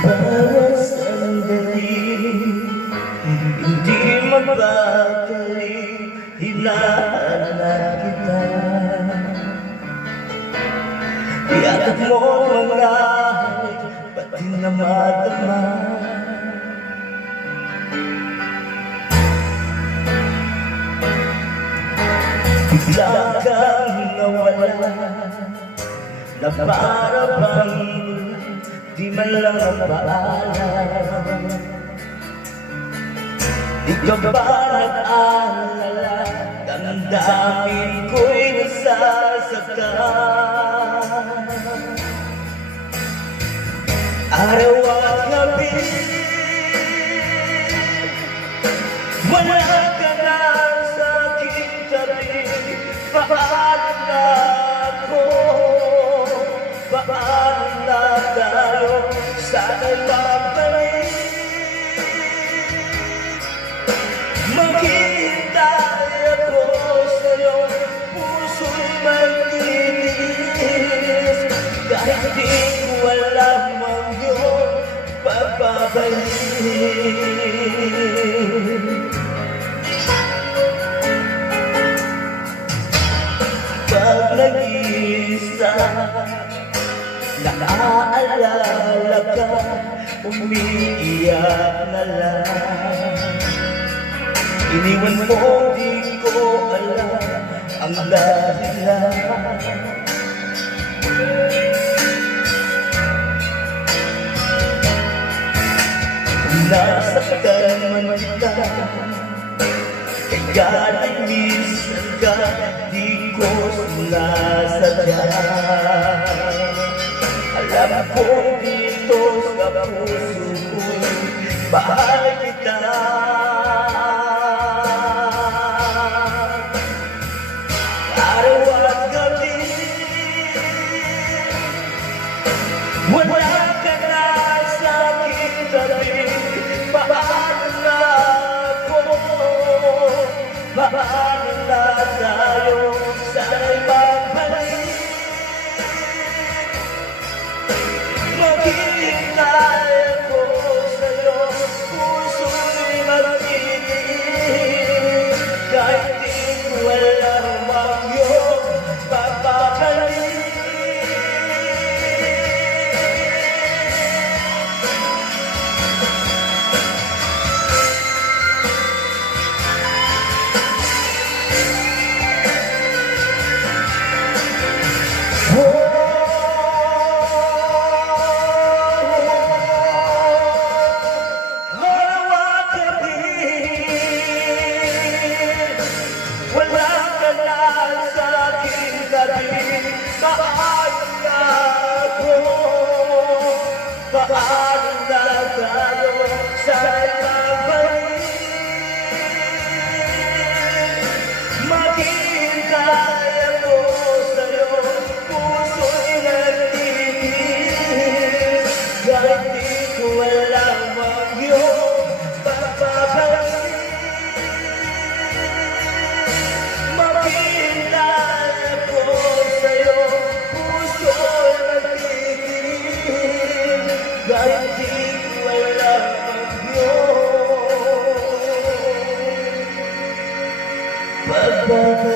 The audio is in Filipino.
Para sandali, hindi magbabali, hinahanap kita. Yakap mo mga pati na madama. Bigla kang nawala, na para bang di man lang napaalam. Di ka ba nag-alala, damdamin ko'y nasasaka. Araw at gabi, wala ka na sa aking tabi. Paano na ako, paano na tayo, sana'y mabalik. Maghihintay ako sa'yo, puso'y magtitiis. Kahit di ko alam ang iyong pagbabalik. Pag nag-iisa, naaalala ka, umiiyak na lang. Iniwan mo, di ko alam ang dahilan. Nasaktan man kita, kaya nag-minsan ka, di ko sinasadya. Alam ko dito sa puso ko'y mahal kita. Araw at gabi, wala ka na sa aking tabi. Paano na ako, paano na tayo, sana'y magbalik. Maghihintay ako sa'yo, puso'y magtitiis. Kahit di ko alam ang iyong papabalik. Paano na tayo, sana'y magbalik. Maghihintay ako sa'yo, puso'y nagtitiis. Kahit di ko alam ang iyong pagbabalik. Maghihintay ako sa'yo, puso'y nagtitiis. Kahit di ko alam ang iyong pagbabalik.